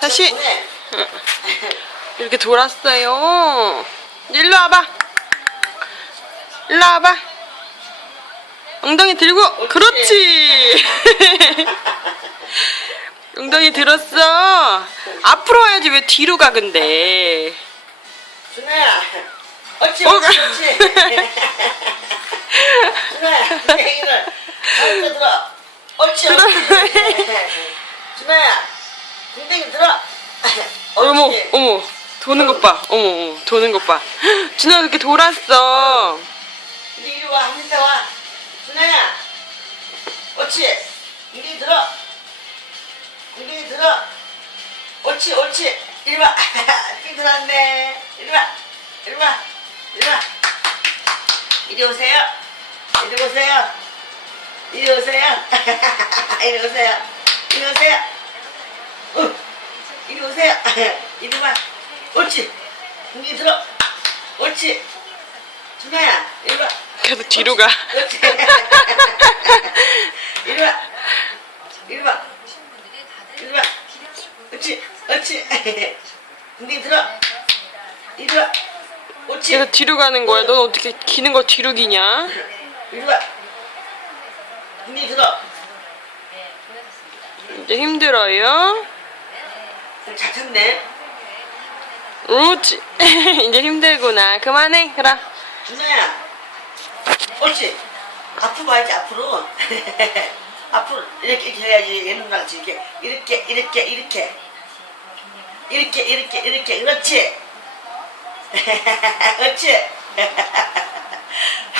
다시. 이렇게 돌았어요. 일로 와봐. 일로 와봐. 엉덩이 들고 그렇지. 엉덩이 들었어. 앞으로 와야지 왜 뒤로 가 근데. 준아야. 어, 옳지, 옳지. 준아야, 엉덩이를 가운데 들어. 옳지. 준아야, 엉덩이 들어. 어머 옳지. 어머 도는 것 봐. 어머 어머 도는 것 봐. 준아 그렇게 돌았어. 이제 이리 와, 한 밑에 와. 준아야. 옳지. 엉덩이 들어. 엉덩이 들어. 옳지, 옳지. 이리 와. 띵 들어왔네. 이리 와. 이리 와. 이리 와. 이리 오세요. 이리 오세요. 이리 오세요. 이리 오세요. 이리 오세요. 어. 이리 오세요. 이리 와. 옳지. 엉덩이 들어. 옳지. 준아야, 이리 와. 계속 뒤로 가. 그렇지. 이리 와. 이리 와. 이리 와. 그렇지. 그렇지. 근데 들어. 이리 와. 옳지. 계속 뒤로 가는 거야. 넌 어떻게 기는 걸 뒤로 기냐? 이리 와. 근데 들어. 이제 힘들어요. 잘 찼네. 그렇지. 이제 힘들구나. 그만해. 그럼. 준아야. 옳지. 앞으로 와야지 앞으로. 앞으로 이렇게 해야지 얘는 같이 이렇게 이렇게 이렇게 이렇게 이렇게 이렇게 이렇게 그렇지. 그렇지.